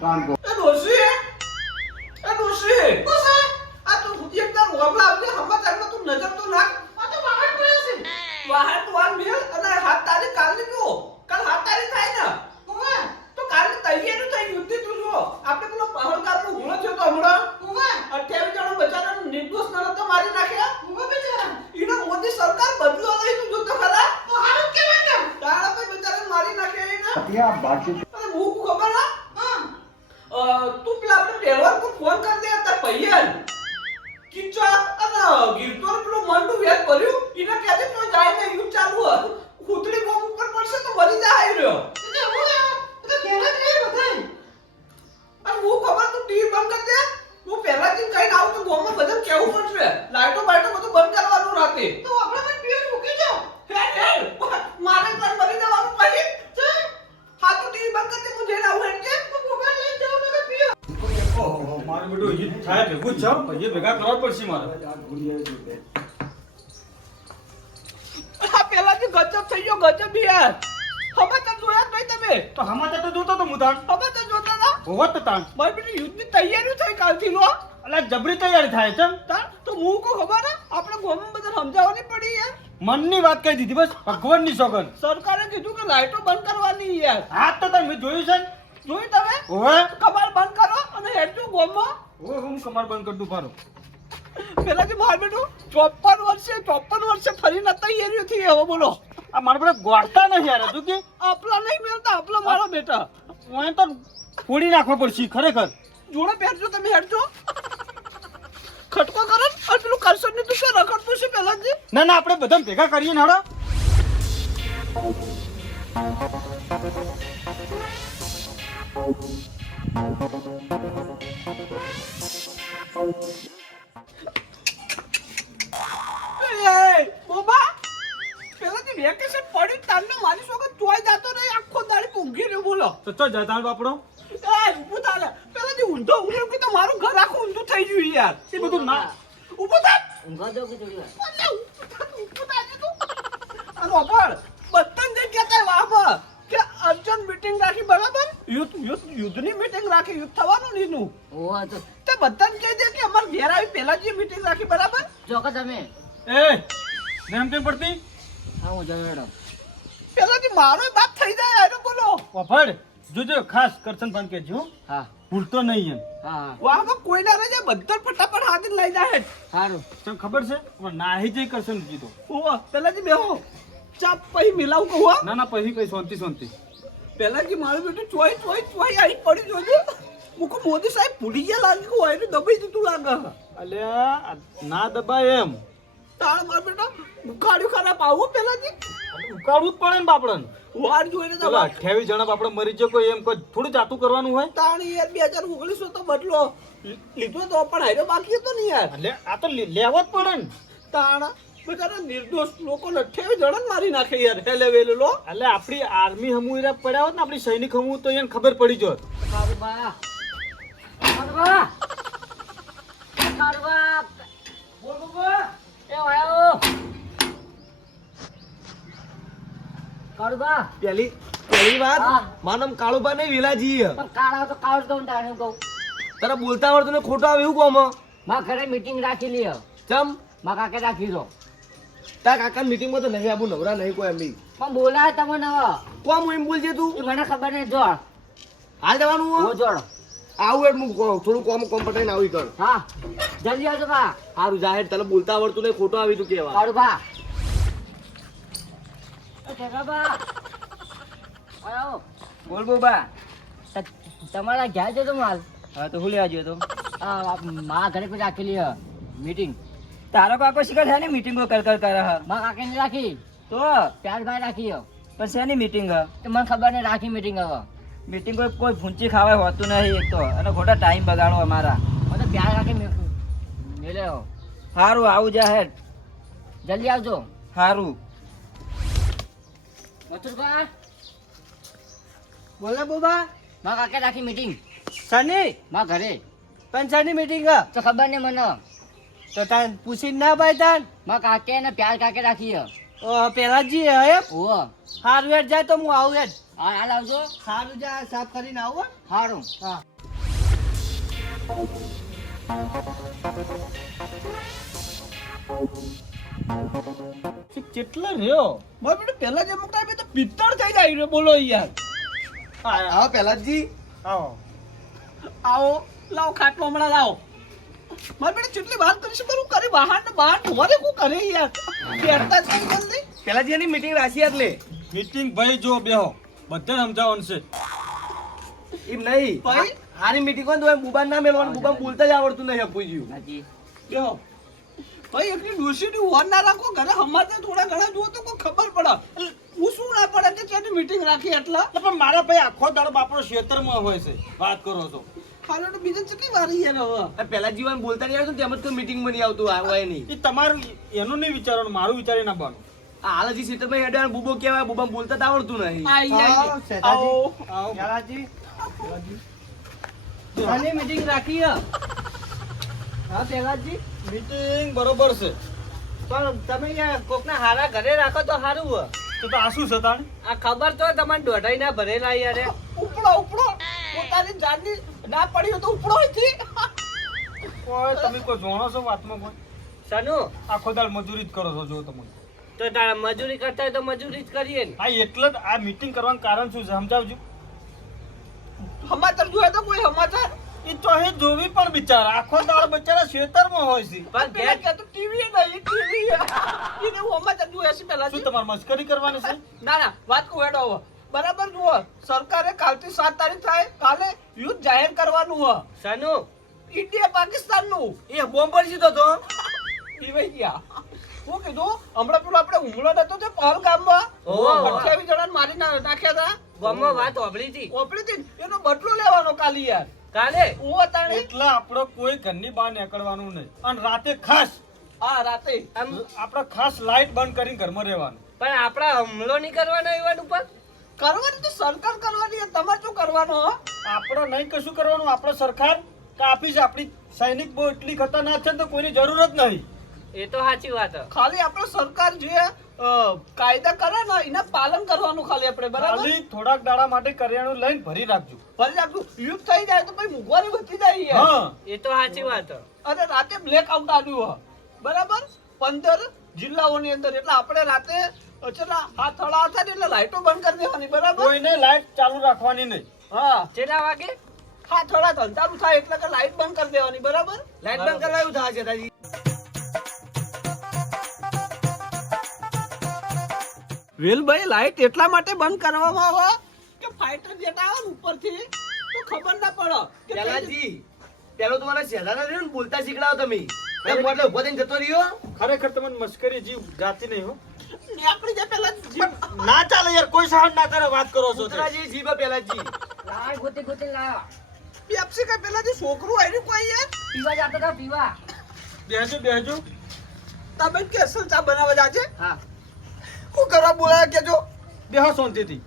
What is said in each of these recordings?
કાન કો એ ડોશી બસ આ તું એકદમ ઓબલા આવજે સમાચારમાં તું નજર તો નાખ આ તો બહાર પડ્યા છે બહાર તો આ મેલ અને હાથ તારી કાલની જો કાલ હાથ તારી થાય ને ઓવે તો કાલની તૈયારી થઈ યુદ્ધ તું જો આપણે પેલો પહલગામનો હુમલો થયો તો હમણાં ઓવે 28 જણો બચારાને નિર્દોષ નરક તો મારી નાખ્યા ઓવે બચારા ઈનો મોદી સરકાર બદલો લઈ તું જોતો ખરા તો હારું કેવાય ને તારા પર બચારાને મારી નાખ્યા એને ત્યાં બાકી અરે હું ખબર હા તું પેલા આપણે ટેલર કો ફોન કર દે તાર પૈયન કિચા અને ગિરતો પેલો મંડુ વેત ભર્યું ઈના ક્યારે તો જાય ને યુ ચાલુ હ ખુતડી બોમ ઉપર પડશે તો મરી જાય રહ્યો એટલે હું તો કેરા જ નહીં બધાય અને હું ખબર તું ટીવી બંધ કર દે હું પહેલા થી કઈ આવું તો ગોમમાં બધા કેવું પડશે લાઈટો બાઈટો બધું બંધ કરવાનું રાતે તો આપણે પણ પીર મૂકી જાવ હે મારે પણ મરી જવાનું પછી હા તો ટીવી બંધ કર દે હું જઈને આવું હેડ કે તો મોબાઈલ લઈ જાવ ને પીર ઓહો મારું બેટું હિત થાય ભેગું જ જાવ એ ભેગા કરવા પડશે મારે આ પેલાથી ગજબ થઈ ગયો ગજબ યાર હવે તો જોયા જ નહીં તમે તો સમાચાર તો જોતો તો મુદાન હવે તો જોતા ના હોત તો તાન મારી બેટી યુદ્ધની તૈયારી થઈ કાલથી લો અલા જબરી તૈયારી થાય છે તાર તો હું કો ખબર હે આપણે ગોમમાં બધા સમજાવવાની પડી યાર મનની વાત કહી દીધી બસ ભગવાનની સોગન સરકારે કીધું કે લાઈટો બંધ કરવાની યાર હા તો તમે જોયું છે જોઈ તમે ઓવે કમાલ બંધ કરો અને હેડજો ગોમમાં ઓવે હું કમાર બંધ કરી દઉં ફારો પેલાથી માર બેટું 54 વર્ષે ફરી ન તૈયારીઓ થઈ હવે બોલો આ મારા બેટા ગોળતા નથી યાર તું કે આપલા નહીં મેલતા આપલા મારો બેટા ઓય તો ફોડી નાખવા પડશે ખરેખર જોડે પહેરજો તમે હેડજો ખટકો કરો અને પેલું કરશન ને તું શું રખડતું છે પેલાથી ના ના આપણે બધા ભેગા કરીએ ને હડો બોબા પેલાથી વેકેશન પડ્યું તારનો મારી સોગત ચોય જાતો નહીં આખો દાડી ઊંઘી રહ્યો બોલો તો ચો જતા બાપડો એ ઊભું થાલે પેલાથી ઊંધો ઊંઘ્યો કે તો મારું ઘર આખું ઊંધું થઈ ગયું યાર એ બધું ના ઊભું થા ઊંઘવા દો કે થોડી વાર અલે ઊભું થાજે તું આ રોબળ બત્તન જે કહેતા વાહ કે અર્જન્ટ મીટિંગ રાખી બરાબર યુદ્ધની મીટિંગ રાખી યુદ્ધ થવાનું નીનું ઓવા તો તે બત્તન કહે છે કે અમાર ઘેર આવી પહેલા જે મીટિંગ રાખી બરાબર ચોક્કસ તમે એ નેમ કેમ પડતી હા હું જણેડો પેલાથી મારો બાપ થઈ જાય આનો બોલો ઓફડ જોજો ખાસ કરશન પણ કેજો હા ભૂલતો નહીં એમ હા હા વાહમાં કોઈ ના રહે બધા ફટાફટ હાથે લઈ જાય સારું તને ખબર છે પણ નાહી જઈ કરશન કીધો ઓવા પેલાથી બેહો ચાપ પછી મિલાવું કહું હા ના ના પછી કઈ શાંતિ પેલાથી મારું બેટું ચોઈ આવી પડી જોજે મુકો મોદી સાહેબ ભૂલી ગયા લાગે કે હોય દબાઈ દીધું લાગે અલ્યા ના દબાય એમ તાળ માર બેટા ઉકાળ્યું ખરાબ આવું પેલાથી ઉકાળવું જ પડે ને બાપડન વાર જોઈને પેલા દબા 28 જણા બાપડે મરી જાય કોઈ એમ કોઈ થોડું જાતું કરવાનું હોય તાણી યાર 2019 તો બદલો લીધો તો પણ હાર્યો બાકી હતો ને યાર એટલે આ તો લેવો જ પડે ને તાણા બચારા નિર્દોષ લોકો 28 જણા મારી નાખે યાર હેલે વેલે લો એટલે આપણી આર્મી હમુરા પડ્યા હોત ને આપણી સૈનિક હમુ તો એને ખબર પડી જોત સારું બા બોલ બાબા એ આયો કાળુબા પહેલી વાત હા. મારું નામ કાળુબા નહીં વિલાજી હે. પણ કાળા તો કાળ જ કહું તારે કહું તારા બોલતા આવડતું ને ખોટું આવે એવું કોમ માં ઘરે મીટિંગ રાખી લી ચમ માં કાકે રાખી દો તારા કાકા મીટિંગમાં તો નહીં આવું નવરા નહીં કોઈ એમ બી પણ બોલાય તમને હવે કોમ એમ બોલજે તું એ મને ખબર નહીં જોડ હાલ જવાનું હો હો? જોડ આવું એટલે હું થોડું કોમ પટાઈને આવી કર હા જલ્દી આવજો બા સારું જાહેર તને બોલતા આવડતું નહીં ખોટું આવી તું કેવા કાળુબા એ કાકાબા આયો બોલ બોબા તમારા ઘેર જતો માલ હા તો હું લેવા ગયો તો માં ઘરે કોઈ રાખેલી હ મીટિંગ તારો કાકો શીખર છે ને મીટિંગો કર કરે હા માં કાકે ને રાખી તો પ્યારભાઈ રાખી હ પણ શેની મીટિંગ તો મને ખબર નહીં રાખી મીટિંગ હવે મીટિંગ કોઈ ભૂંચી ખાવા હોતું નહીં એક તો અને ખોટા ટાઈમ બગાડો અમારા મને તો પ્યાર રાખી મેલે હો સારું આવું જાહેર જલ્દી આવજો સારું મથુરભા બોલે બોબા માં કાકે રાખી મીટિંગ સની માં ઘરે પંચાયતની મીટિંગ તો ખબર નહીં મને તો તાન પૂછી ના ભાઈ તાન માં કાકે ને પ્યાર કાકે રાખી હ પેલાજી એમ ઓહો સારું હેડ જાય તો હું આવું હેડ હા હાલ આવજો સારું જાય સાફ કરીને આવું હો. સારું હા કેટલા રહ્યો મારા બેટા પહેલા જે અમુક ટાઈમે તો પિત્તળ થઈ જાય રે, બોલો યાર. આવો પેલાજી આવો આવો લાવો ખાટલો હમણાં લાવો. મારા બેટા કેટલી વાર કરીશું પણ હું કરી બહાર ને બહાર ઢોરે હું કરે યાર. બેઠતા જ નહીં જલ્દી. પેલાજી એની મીટિંગ રાખી એટલે મીટિંગ ભાઈ જો બેહો બધે સમજાવવાનું છે એમ નહીં ભાઈ? આની મીટિંગ હોય તો બુબાન ના મેળવાનું બુબાન બોલતા જ આવડતું નહીં અપુજીયું હાજી બેહો. ભાઈ એટલી ડોશીની હોર ના રાખો, ઘરે હમાતે થોડા ઘણા જુઓ તો કોઈ ખબર પડે. એટલે હું શું ના પડે કે ત્યાંની મીટિંગ રાખી એટલા એટલે પણ મારા ભાઈ આખો દાડો બાપરો ખેતરમાં હોય છે વાત કરો છો ખાલી તો બીજા કેટલી વાર યાર હવે. પેલા જીવન બોલતા નહીં આવડતું તેમ જ કોઈ મીટિંગમાં નહીં આવતું હોય નહીં એ તમારું એનું નહીં વિચારવાનું, મારું વિચારી નાખવાનું. આ હાલ હજી ક્ષેત્રમાં હેડે બુબો કહેવાય બુબા બોલતા જ આવડતું નહીં આઈ, આઈ. આવો. આવો પેલાજી આની મીટિંગ રાખી હે. હા પેલાજી મીટિંગ બરોબર છે પણ તમે યાર કોકના હારા ઘરે રાખો તો સારું હે. તો આ શું છે તાણ? આ ખબર તો તમારે દોઢાઈ ના ભરેલા યાર ઉપડો ઉપડો. પોતાની જાનની ના પડી હોય તો ઉપડો અહીંથી. કોઈ તમે કોઈ જોણો છો વાતમાં કોઈ? સનુ આખો દાડ મજૂરી જ કરો છો જો તમે. તો તારા મજૂરી કરતા હોય તો મજૂરી જ કરીએ ને હા એટલે જ આ મીટિંગ કરવાનું કારણ શું છે સમજાવજો. સમાચાર જોયે તો કોઈ સમાચાર એ તો એ જોવી પણ બિચારા આખો દાડ બિચારા ખેતરમાં હોય છે. પણ પેલા ઘેર કે તો ટીવી નહીં ટીવી. એને હું સમાચાર જોયા છે પહેલા. શું તમારે મસ્કરી કરવાની છે? ના ના વાત કહું હેડો હવે. બરાબર જુઓ, સરકારે કાલથી 7 તારીખ થાય કાલે યુદ્ધ જાહેર કરવાનું હ. સનુ ઇન્ડિયા પાકિસ્તાન નું. એ બોમ્બ પડી તો ઈ વઈ ગયા. હું કીધું હમણાં પેલો આપણે હુમલો નતો તે પહલગામમાં ઓહો. 28 જણાને મારી નાખ્યા હતા. ગામમાં વાત હોભળી હતી ઓપરેટિંગ એનો બદલો લેવાનો કાલે યાર. કાલે હું તાણે એટલે આપણો કોઈ ઘરની બહાર નીકળવાનું નહીં અને રાતે ખાસ હા રાતે આમ આપણે ખાસ લાઈટ બંધ કરીને ઘરમાં રહેવાનું. પણ આપડા હુમલો નહીં કરવાનો એવાન ઉપર કરવાની તો સરકાર કરવાની છે. તમારે શું કરવાનું હો? આપણે નહીં કશું કરવાનું. આપણે સરકાર કાપી છે. આપણી સૈનિક બહુ એટલી ખતરનાક છે ને તો કોઈની જરૂર જ નહીં. એ તો સાચી વાત હે. ખાલી આપણે સરકાર જે કાયદા કરે ને એના પાલન કરવાનું ખાલી આપણે બરાબર. ખાલી થોડાક દાડા માટે કરિયાણું લઈને ભરી રાખજો. ભલે આપણું યુદ્ધ થઈ જાય તો પછી મોંઘવારી વધી જાય યાર. હા એ તો સાચી વાત હે. અને રાતે બ્લેક આઉટ આવ્યું હ. બરાબર 15 જિલ્લાઓની અંદર એટલે આપણે રાતે ચલા હાથ હળા હતા ને એટલે લાઈટો બંધ કરી દેવાની બરાબર. કોઈને લાઈટ ચાલુ રાખવાની નહીં. હા કેટલા વાગે હાથ હળા અંધારું થાય એટલે કે લાઈટ બંધ કરી દેવાની બરાબર. લાઈટ બંધ કરાયું થાય છે દાદી વેલભાઈ લાઈટ એટલા માટે બંધ કરવામાં આવે કે ફાઈટર જેટ આવે ને ઉપરથી તો ખબર ના પડે કે પેલાજી પેલો તમારા શેઠાને રહ્યો ને બોલતા શીખડાવો તમે એટલે ઉભો થઈને જતો રહ્યો ખરેખર તમને મસ્કરી જીવ જાતી નહીં હો. નીકળી જાય પેલા જીવ. ના ચાલે યાર, કોઈ સહન ના કરે. વાત કરો છો તે. કૂતરાજી જીભ પેલાજી લાય ગોતે ગોતે લાયો પેપ્સી કઈ પેલા જે છોકરું આવ્યું કોઈ યાર પીવા જાતો તો પીવા બેહજો બેહજો. તમે કેસલ ચા બનાવવા જાજે. હા હું કરવા બોલાયા કેજો. બેહો શાંતિથી.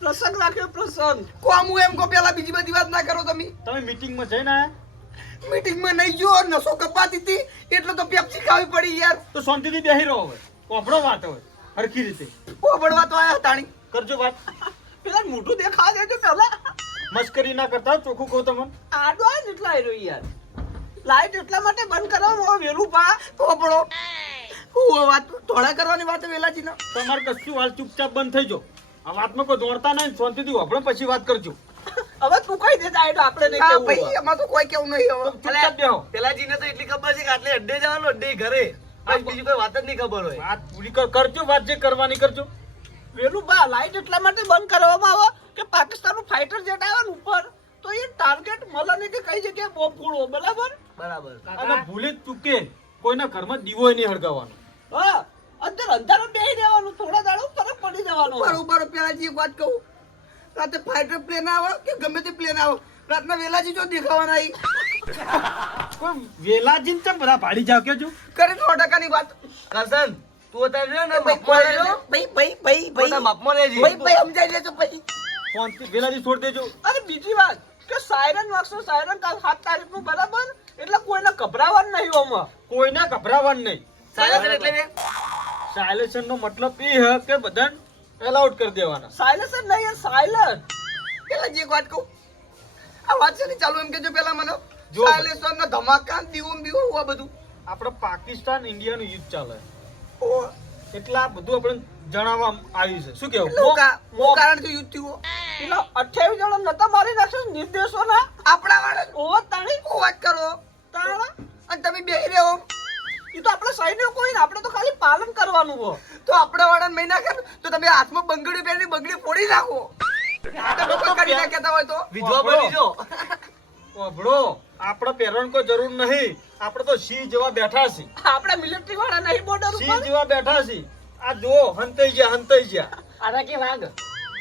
પ્રસંગ રાખ્યો પ્રસંગ. કોમ હું એમ કો પેલા બીજી બધી વાત ના કરો તમે તમે મીટિંગમાં જઈને આયા મીટિંગમાં નહીં જો નસો કપાતી હતી એટલે તો પેપ્સી ખાવી પડી યાર તો શાંતિથી બેહી રહો. હવે કોપડો વાત હોય હરખી રીતે પોબડવા તો આયા તાણી કરજો વાત. પેલા મોઢું દેખા દેજો પેલા. મસ્કરી ના કરતા, ચોખ્ખું કહું તમને. આડો આવે ને એટલા આવ્યો યાર. લાઈટ એટલા માટે બંધ કરવામાં આવે વેલું પા પોબડો હું વાત થોડા કરવાની વાત વેલાજી ના તમારે કશું હાલ ચૂપચાપ બંધ થઈ જાઓ. આ વાતમાં કોઈ દોડતા નહીં. શાંતિથી વાપરો પછી વાત કરજો. હવે તું કઈ દે ડાયટ આપણે નહીં કેવું ભાઈ હોય. એમાં તો કોઈ કેવું નહીં હવે ચૂપચાપ બેહો. પેલાજીને તો એટલી ખબર છે કે આટલે અડ્ડે જવાનું અડ્ડે ઘરે બસ બીજી કોઈ વાત જ નહીં ખબર હોય વાત પૂરી કરજો. વાત જે કરવાની કરજો. વેલું બા લાઈટ એટલા માટે બંધ કરવામાં આવે કે પાકિસ્તાનનું ફાઈટર જેટ આવે ને ઉપર તો એ ટાર્ગેટ મળે ને કે કઈ જગ્યાએ બોમ્બ ફોડવો બરાબર. બરાબર અને ભૂલે જ ચૂકે કોઈના ઘરમાં દીવો નહીં હળગાવવાનો. હા અંદર અંધારું બેહી રહેવાનું. થોડા દાડો ફરક પડી જવાનો. બરોબર પેલાજી એક વાત કહું રાતે ફાઈટર પ્લેન આવે કે ગમે તે પ્લેન આવે રાતના વેલાજી જો દેખાવાના ઈ કોઈ વેલાજીને ચમ બધા ભાડી જાવ કેજો. કરે 100% ની વાત કરસન તું અત્યારે રહ્યો ને માપમાં રહેજો ભાઈ માપમાં રહેજે ભાઈ સમજાઈ લેજો ભાઈ શાંતિ વેલાજી છોડ દેજો. અને બીજી વાત કે સાયરન વાગશો સાયરન કાલ 7 તારીખનું બરાબર એટલે કોઈને ગભરાવાનું નહીં આમાં. કોઈને ગભરાવાનું નહીં. સાયરન એટલે સાયલેશન નો મતલબ એ હે કે બધાને એલાઉટ કરી દેવાના. સાયલન્સ જ નહીં સાયલન્ટ. પેલા જે એક વાત કહું, આ વાત છે ને ચાલુ એમ કેજો પેલા મને જો. સાયલેન્સર ના ધમાકા દીવો બીવો આ બધું આપણે પાકિસ્તાન ઇન્ડિયાનું યુદ્ધ ચાલે ઓ એટલે આ બધું આપણે જણાવવા આવ્યું છે. શું કેવું? મો કારણ કે યુદ્ધ થયું પેલા 28 જણા નતા મારી નાખ્યો નિર્દેશોના. આપણા વાળા ઓવા તાણી ઓ વાત કરો તાણા. અને તમે બેહી રહ્યો એ તો આપણે સૈનિકો કોઈ ને, આપણે તો ખાલી પાલન કરવાનું હો. તો આપણા વાળાને મહિના નાખે ને, તો તમે હાથમાં બંગડી પહેરી બંગડી ફોડી નાખો. તમે કોઈ કરી ના કહેતા હોય તો વિધવા બની જો. ઓભળો, આપણે પહેરવાની કોઈ જરૂર નહીં. આપણે તો સિંહ જેવા બેઠા છીએ. આપણે મિલિટરી વાળા નહીં બોર્ડર સિંહ ઉપર. જેવા બેઠા છીએ. આ જો હંતાઈ ગયા. આના કે વાઘ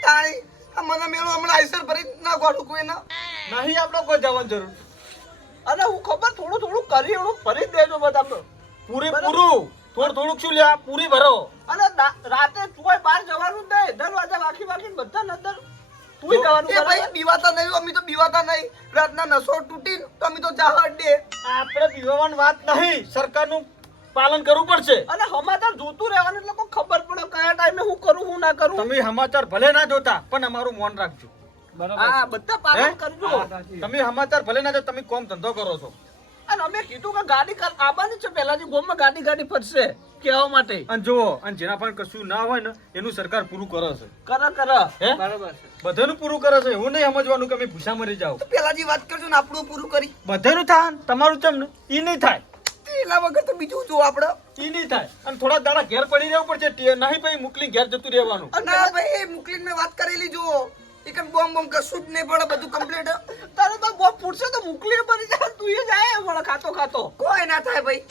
તાણી આ મને મેળો હમણાં આઈસર ભરી ના ગોઠું કોઈ ના નહીં આપણે કોઈ જવાની જરૂર. અને હું ખબર થોડું કરી એનું ભરી જ દેજો બધા. પૂરેપૂરું થોડુંક શું લ્યા પૂરી ભરો. અને રાતે ચોય બહાર જવાનું જ નહીં. દરવાજા વાખીને બધા અંદર તુંય જવાનું. એ ભાઈ બીવાતા નહીં, અમે તો બીવાતા નહીં. રાતના નસો તૂટી તો અમે તો જાહડ દે. આપણે પીવાની વાત નહીં, સરકારનું પાલન કરવું પડશે. અને સમાચાર જોતું રહેવાનું એટલે કોઈ ખબર પડે કયા ટાઈમે હું કરું હું ના કરું. તમે સમાચાર ભલે ના જોતા પણ અમારું મૌન રાખજો. હા બધા હે? પાલન કરજો. તમે સમાચાર ભલે ના જો, તમે કોમ ધંધો કરો છો. અને અમે કીધું કે ગાડી આવવાની છે પહેલાથી ગોમમાં ગાડી ફરશે કહેવા માટે. અને જુઓ, અને જેના પણ કશું ના હોય ને એનું સરકાર પૂરું કરે છે. કર હે? બરાબર છે. બધાનું પૂરું કરે છે. એવું નહીં સમજવાનું કે અમે ભૂસા મરી જાવ. તો પેલાજી વાત કરજો ને આપણું પૂરું કરી. બધાનું થાય ને તમારું ચમ ને ઈ નહીં થાય. એના વગર તો બીજું જો આપણે ઈ નહીં થાય. અને થોડા દાડા ઘેર પડી રહેવું પડશે. નહીં ભાઈ મોકલી ઘેર જતું રહેવાનું. ના ભાઈ મુકલીન મેં વાત કરેલી જો એકન બોમ કશું જ નહીં પડે, બધું કમ્પ્લીટ. તારે તો બહુ પૂછશે તો મોકલી બની જાય તું એ જાય વળ ખાતો કોઈ ના થાય ભાઈ.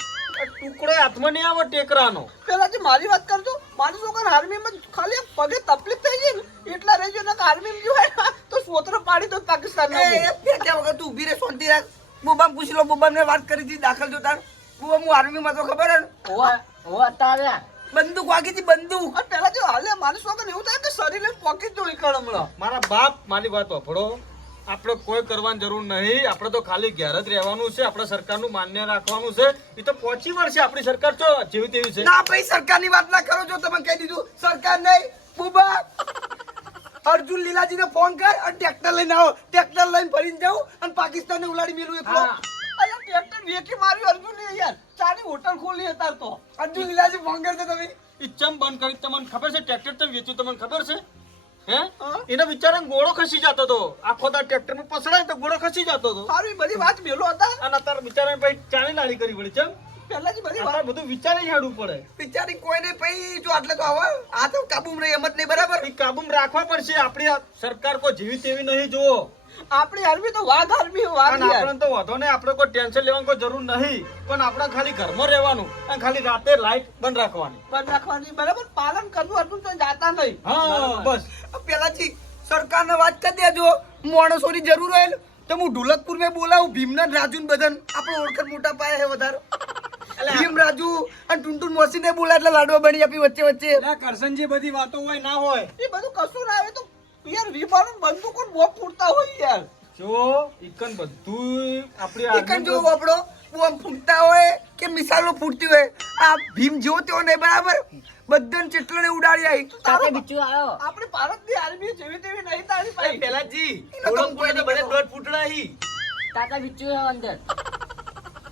ટુકડે હાથમાં નહીં આવે ટેકરાનો. પેલાથી મારી વાત કરજો. મારી છોકરા આર્મીમાં ખાલી પગે તકલીફ થઈ ગઈ ને એટલા રહી ગયો ને આર્મીમાં જો હોય તો સોતરો પાડી દો પાકિસ્તાન. ત્યાં વગર તું ઉભી રે, શાંતિ રાખ. બોબામ પૂછી લો, બોબામ ને વાત કરી હતી દાખલ જોતા. બોબામ હું આર્મીમાં તો ખબર હે ઓ તારે બંદૂક વાગી હતી, બંદૂક. અને પેલા જો હાલે મારી છોકરા એવું થાય કે શરીર પોકેટ જો નીકળ હમણાં. મારા બાપ મારી વાત વાપરો. આપણે કોઈ કરવાની જરૂર નહીં. આપણે તો ખાલી ઘેર જ રહેવાનું છે. આપણે સરકારનું માન્ય રાખવાનું છે. એ તો પહોંચી વળશે. આપણી સરકાર તો જેવી તેવી છે. ના ભાઈ સરકારની વાત ના કરો. જો તમે કહી દીધું સરકાર નહીં, બોબા અર્જુન લીલાજીને ફોન કર અને ટ્રેક્ટર લઈને આવો. ટ્રેક્ટર લઈને ફરીને જાઉં અને પાકિસ્તાનને ઉલાડી મેલું એકલો. અહીંયા ટ્રેક્ટર વેચી માર્યું અર્જુન યાર. ચાની હોટલ ખોલી હતા તો અર્જુન લીલાજી ફોન કરજો તમે. ઈ ચમ બંધ કરી તમને ખબર છે? ટ્રેક્ટર તમે વેચ્યું તમને ખબર છે? હે? એના વિચારે ગોળો ખસી જતો હતો. આખો દા ટ્રેક્ટર માં પસડાય તો ગોળો ખસી જતો હતો. સારી બધી વાત મેલો હતા. અને અત્યારે બિચારા ભાઈ ચાલી લાડી કરી પડી. ચમ પહેલાથી બધી અત્યારે વાત બધું વિચારી હેડવું પડે. બિચારી કોઈને પઈ જો આટલે તો આવા આ તો કાબુમાં રહી એમ જ નહીં. બરાબર એ કાબુમાં રાખવા પડશે. આપણી આ સરકાર કોઈ જેવી તેવી નહીં. જુઓ, આપણી આર્મી તો વાઘ આર્મી વાઘ અને યાર. આપણે તો વાંધો નહીં. આપણે કોઈ ટેન્શન લેવાની કોઈ જરૂર નહીં. પણ આપણે ખાલી ઘરમાં રહેવાનું અને ખાલી રાતે લાઈટ બંધ રાખવાની. બંધ રાખવાની બરાબર. પાલન કરવું અર્જુન તો જાતા નહીં. હા બસ. પેલાથી સરકારને વાત કરી દેજો. માણસોની જરૂર હોય ને તો હું ઢોલકપુર મેં બોલાવું ભીમના રાજુ બદન. આપણે ઓળખ મોટા પાયા હે વધારે. ભીમ રાજુ અને ટુનટુન મોસીને બોલા એટલે લાડવા બની આપી વચ્ચે. કરસનજી બધી વાતો હોય ના હોય. એ બધું કશું ના આવે તો યાર વિમાનું બંદૂકો બહુ ફૂટતા હોય યાર. જો ઈકન બધું આપણી એકન જો આપણો બોમ્બ ફૂટતા હોય કે મિસાઈલો ફૂટતી હોય, આ ભીમ જેવો તેવો નહીં. બરાબર બધાને ચેટલોને ઉડાડી આવી. તાતે બિચ્ચુ આવ્યો. આપણી ભારતની આર્મી જેવી તેવી નહીં તારી ભાઈ. પેલાજી ઓળખ બડે દોડ ફૂટડા હી. તાતા બિચ્ચુ આવ્યો અંદર.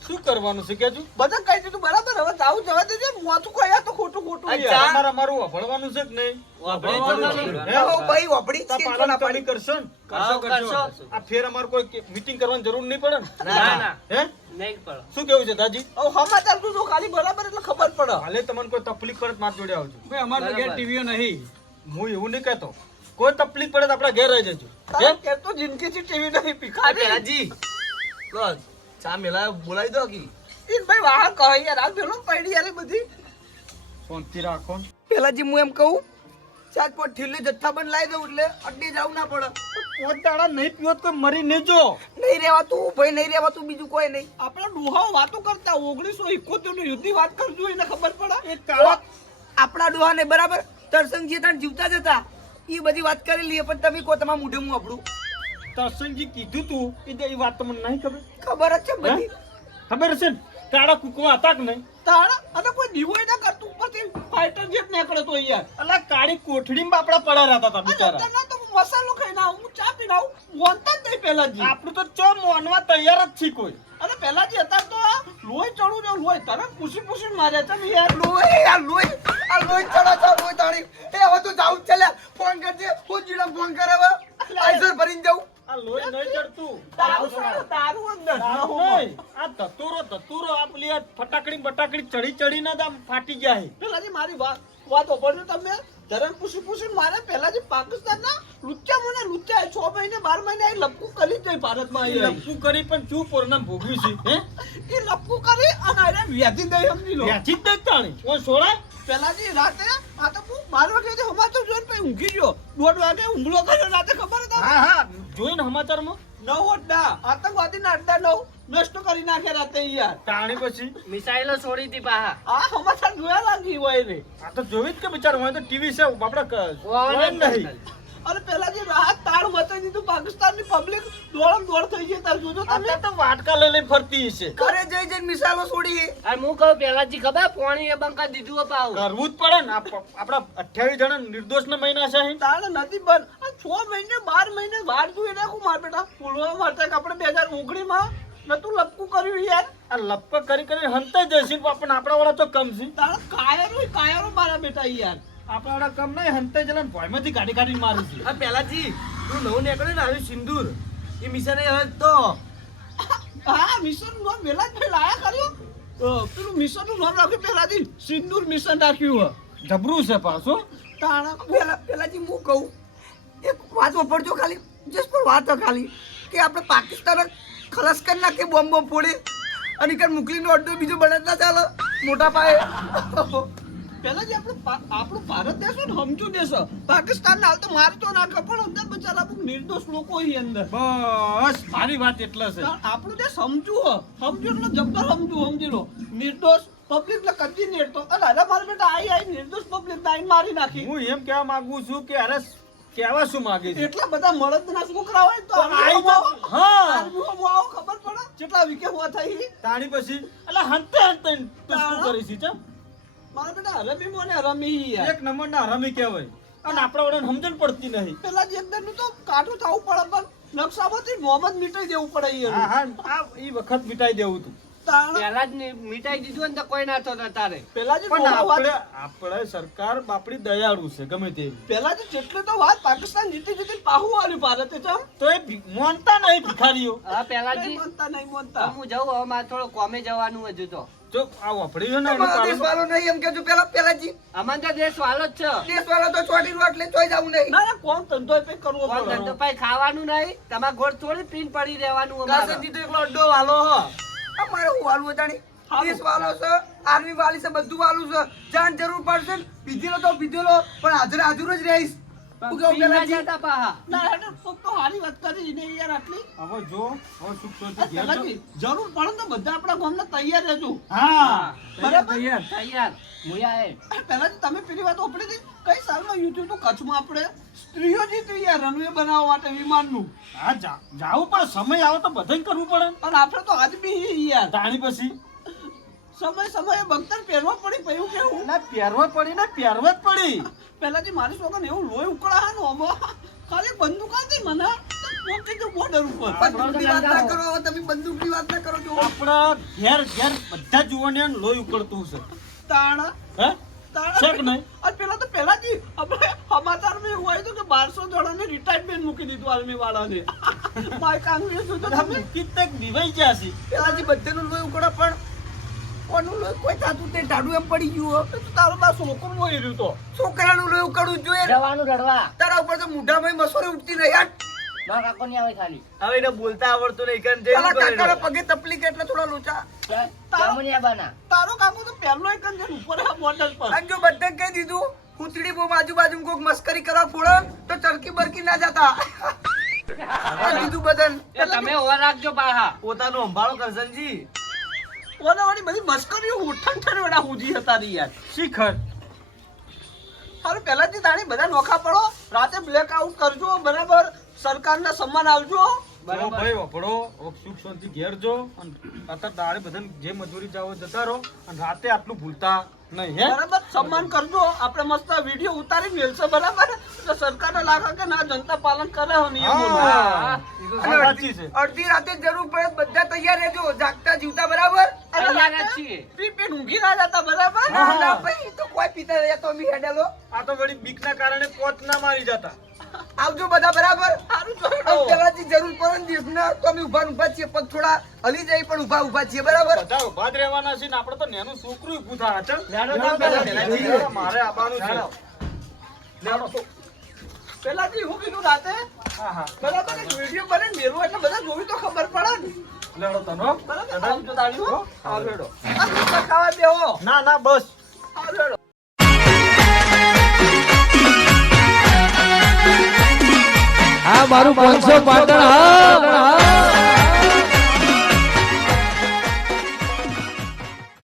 શું કરવાનું છે કેજો? બધા કહી દીધું બરાબર. હવે જાવું જવા દેજે. મોતું કહ્યા તો ખોટું યાર. અમારું ભણવાનું છે કે નહીં? હો ભાઈ વાપડી તા છે પાલન ના તમે પાડી. કરશો ને? કરશો. આ ફેર અમાર કોઈ મીટિંગ કરવાની જરૂર નહીં પડે ને? ના. હે? શું કેવું છે દાજી? હવે સમાચાર જોજો ખાલી બરાબર એટલે ખબર પડે. હાલે તમને કોઈ તકલીફ પડે તો માર જોડે આવજો. ભાઈ અમારે ઘેર ટીવીઓ નહીં. હું એવું નહીં કહેતો. કોઈ તકલીફ પડે તો આપણા ઘેર આવી જજો. તારે કે તો જિંદગીથી ટીવી નહીં પીખાડી. પેલાજી લો ચા મેલા બોલાવી દો કી. ઈન ભાઈ વાહ કહે યાર. આ પેલો પડી યાર એ બધી. શાંતિ રાખો ને. પેલાજી હું એમ કહું ચાર પોટ ઠીલે જથ્થા બંધ લાવી દઉં એટલે અડડી જવું ના પડે. પોત દાડા નહીં પીવો તો મરી નહીં જો. નહીં રહેવાતું ભાઈ, નહીં રહેવાતું બીજું કોઈ નહીં. આપણા ડોહાઓ વાતો કરતા 1971 નું યુદ્ધની વાત કરજો એને ખબર પડે. એ કાળા આપણા ડોહાને બરાબર તરસંગજી તાણ જીવતા જતા એ બધી વાત કરી લઈએ. પણ તમે કહો તમારા મુઢે હું આપણું તરસનજી કીધું તું એ વાત તમને નહીં ખબર? ખબર જ છે બધી. ખબર છે ને? કાળા કુકવા હતા કે નહીં? તાણા અને કોઈ દીવો ના કરતું ઉપરથી ફાઈટર નીકળે તો યાર. અલા કાળી કોઠડીમાં બાપડા પડ્યા રહેતા હતા બિચારા. અત્યારના તો હું મસાલો ખાઈને આવું, હું ચા પીને આવું, મોનતા જ નહીં પહેલાજી. આપણું તો ચો મોનવા તૈયાર જ છે કોઈ. અને પહેલાજી હતા તો આ લોહી ચડું ને લોહી તરત પૂછી માર્યા તમે યાર. લોહી આ લોહી ચડા ચા લોહી તાણી. એ હવે તો જાઉં જ છે લે. ફોન કરજે. હું જીડા ફોન કરે હવે. આઈસર ભરીને જાઉં. આ લોહી નહીં ચડતું. તારું અંદર નહીં. આ ધતુરો આ પેલી આ ફટાકડી બટાકડી ચડીને જ આમ ફાટી ગયા છે. પેલાજી મારી વાત ઓપડજો તમે. ધરમ પૂછી મારે પહેલાજી પાકિસ્તાનના લુચ્ચા 6 મહિને 12 મહિને આ લપકું કરી જ જાય ભારતમાં આવી. લપકું કરી પણ ચૂ પોરનામ ભોગવી છે હે? એ લપકું કરી અને આને વ્યાધી દઈ સમજી લો. વ્યાજી જ નહીં તાણી. ઓય સોળા પહેલાજી રાતે આ તો હું 12 વાગે સમાચાર જોઈને પછી ઊંઘી ગયો. 1:30 વાગે ઊંઘલો કર્યો રાતે ખબર હતા. હા જોઈને સમાચારમાં 9 અડ્ડા આતંકવાદીના અડ્ડા 9 નષ્ટ કરી નાખ્યા રાતે યાર. તાણી પછી મિસાઈલો છોડી હતી પાહા. આ સમાચાર જોયા લાગી હોય રે. આ તો જોવી જ કે બિચાર હોય તો ટીવી છે આપડા નહીં. અને પહેલાજી રાત તાળ મચાવી દીધું પાકિસ્તાનની પબ્લિક દોડ થઈ ગઈ. તાર જોજો તમે. અત્યારે તો વાટકા લઈને ફરતી છે. ઘરે જઈ મિસાલો છોડી. અને હું કહું પેલાજી ખબર પાણી એ બંકા દીધું પાવ. કરવું જ પડે ને. આપડા 28 જણા નિર્દોષના મહિના છે. તાળ નથી બંધ. આ 6 મહિને 12 મહિને વાર જોઈ નાખું માર બેટા. પુલવામા અટેક આપણે 2019 માં નતું લપકું કર્યું યાર. આ લપકા કરી હંતા જશે પણ આપડા વાળા તો કમ છે. તાળ કાયરો મારા બેટા યાર. આપડા વાળા કમ નહીં હંતા જલા ભોયમાંથી કાઢી મારું છે. આ પહેલાજી તું નવું નીકળ્યું ને આવ્યું સિંદૂર એ મિશન હવે તો હા મિશન નો મેલા જ લાયા કર્યો. પેલું મિશન નું નામ રાખ્યું પહેલાજી સિંદૂર મિશન રાખ્યું. જબરું છે પાછું. તાણા પેલાજી હું કહું એક વાત વાપરજો ખાલી. જસ્ટ પર વાત ખાલી કે આપણે પાકિસ્તાન ખલાસ કરી નાખે બોમ્બ ફોડે અને કઈ મોકલીનો અડ્ડો બીજો બનાવ ના ચાલે મોટા પાયે. પહેલાજી આપણું ભારત દેશ હોય ને સમજુ દેશ. પાકિસ્તાન હાલ તો મારતો નાખે પણ અંદર બચારા બહુ નિર્દોષ લોકો અહીં અંદર. બસ મારી વાત એટલે છે. આપણું દેશ સમજુ એટલે જબ્બર સમજી લો. નિર્દોષ પબ્લિક ને કદી નેડતો અને અરે મારા બેટા આઈ નિર્દોષ પબ્લિક ને મારી નાખી. હું એમ કહેવા માંગુ છું કે અરે કહેવા શું માંગે છે? એટલા બધા મળદના છોકરા હોય તો આઈ તો હા આર્મીમાં આવો ખબર પડે કેટલા વીકે હોવા થઈ. તાણી પછી એટલે હંતે તો શું કરી છે ચમ? મારા બેટા હરમી મોને હરમી યાર. એક નંબરના હરામી કહેવાય અને આપણા વડાને સમજણ પડતી નહીં. પેલા જે એકદમ નું તો કાઠું થવું પડે પણ નકશામાંથી મોહમ્મદ મિટાઈ દેવું પડે યાર. હા એ વખત મિટાઈ દેવું તું. પેલા જ મીઠાઈ દીધું ને તો કોઈ ના થતો તારે. પેલા જે પણ વાત આપણે સરકાર બાપડી દયાળુ છે ગમે તે. પેલા જે જેટલી તો વાત પાકિસ્તાન જીતી પાહું આવ્યું ભારતે ચમ. તો એ મોનતા નહીં ભિખારીઓ. હા પેલાજી નહીં મોનતા. હું જાઉં હવે મારે થોડો કોમે જવાનું હજુ તો. જો આ વાપરી છે ને એનું તમારા પાલન- દેશવાળો નહીં એમ કેજો પેલાજી અમાર તો દેશ વાલો જ છે. દેશવાળો તો ચોટી રો એટલે ચોઈ જવું નહીં. ના કોણ ધંધો પે કરવો કોણ પડે. ધંધો પાઈ ખાવાનું નહીં. તમારે ઘોડ થોડી પીન પડી રહેવાનું અમારે. કાસેથી તો એકલો અડ્ડો વાલો હ અમારે હું વાલવું જાણી દેશવાળો છે આર્મી વાળી છે બધું વાલું છે. જાન જરૂર પડશે ને પીધેલો તો પીધેલો પણ હાજર જ રહીશ. હું કહું પીન ના પેલાજી જતા પાહા. ના હેડો કોક તો હારી વાત કરી ને યાર આટલી. હવે જો હવે સુખ શાંતિ ઘેર જાઓ. પેલાજી જરૂર પડે તો બધા આપણા ગામના તૈયાર રહેજો. હા બરાબર? તૈયાર મુયા એ. પહેલાથી તમે પેલી વાત ઓપડી હતી કઈ સાલમાં યુટ્યુબ તો કચ્છમાં આપણે સ્ત્રીઓ જીતી યાર રનવે બનાવવા માટે વિમાનનું. હા જાવું પણ સમય આવે તો બધાને કરવું પડે ને. અને આપણે તો આજ બી યાર તાણી પછી સમયે બગતર પહેરવા પડી પયું કેવું. ના પહેરવા પડી ને પહેરવા જ પડી. પહેલાથી મારી છોકરાને એવું લોહી ઉકળા હે ને આમાં. ખાલી બંદૂક હતી મને તો પહોંચી ગયો બોર્ડર ઉપર. બંદૂકની વાત ના કરો હવે તમે બંદૂકની વાત ના કરો જો આપણા ઘેર બધા જુવાનિયાને લોહી ઉકળતું છે. તાણા હે તાણા છે કે નહીં? અને પહેલાથી આપણે સમાચારમાં એવું આવ્યું હતું કે 1200 જણાને રિટાયરમેન્ટ મૂકી દીધું આર્મી વાળાને. માય કાંગ્રેસ જોજો તમે. કિતેક દિવાઈ ગયા છે. પેલાજી બધાનું લોહી ઉકળે પણ કોનું લોહી કોઈ થાતું તે ટાઢું એમ પડી ગયું. તારો બા છોકરો મોઈ રહ્યું તો. છોકરાનું લોહી ઉકળવું જોઈએ. જવાનું રડવા. તારા ઉપર તો મોઢામાં મસોરે ઉઠતી નહીં યાર. મારા કાકો ની આવે ખાલી. હવે એને બોલતા આવડતું નહીં કન પેલા જેવું કાકાના કરે પગે તપલીક એટલે થોડા લોચા. જમણિયા બના. તારો કાકો તો પહેલો એક જ ઉપર આ બોર્ડર પર. અને જો બધે કહી દીધું કૂતડી બહુ આજુબાજુ કોઈક મસ્કરી કરવા ફોડો તો ચરકી બરકી ના જતા. આ દીધું બદન. એ તમે ઓર રાખજો પાહા. પોતાનો સંભાળો કરશનજી. ઓલા વાળી બધી મસ્કરીઓ ઉઠણ ઠણ વેડા હુજી હતા રી યાર. શિખર હારું પહેલાથી તાણી બધા નોખા પડો રાતે બ્લેક આઉટ કરજો બરાબર સરકારના સન્માન આવજો તો ભાઈ વપડો સુખ શાંતિ ઘેર જો અને અત્યારે દાડે બધાને જે મજૂરી જાવ જતા રહો અને રાતે આટલું ભૂલતા નહીં હે બરાબર સન્માન કરજો આપણે મસ્ત વિડીયો ઉતારી મેલશે બરાબર તો સરકારને લાગે કે ના જનતા પાલન કરે હો નિયમોનું. હા, એ તો અને સાચી છે. અડધી રાતે જરૂર પડે બધા તૈયાર રહેજો જાગતા જીવતા બરાબર તૈયાર જ છીએ. પી ઊંઘી ના જતા બરાબર ના ના ભાઈ ઈ તો કોઈ પીતા રહ્યા તો અમે હેડેલો આ તો વળી બીકના કારણે પોત ના મારી જતા. આવજો બધા બરાબર સારું જોડો. અને પેલાથી જરૂર પડે ને દિવસના તો અમે ઊભા છીએ પગ થોડા હલી જાય પણ ઊભા છીએ બરાબર બધા ઉભા જ રહેવાના છે ને આપણે તો નેનું છોકરું ઊભું થાય છે. લેડો તો લેડો પેલા પેલા જઈએ. જઈએ. મારે આવવાનું છે. લેડો. પેલાથી હું કીધું રાતે હા હા બરાબર એક વિડીયો બને મેળવો એટલે બધા જોયું તો ખબર પડે ને લેડો તનો બરાબર આવજો તાળી હો આવજો આ ખાવા બેહો ના ના બસ આવજો આ મારું 500 પાટણ હા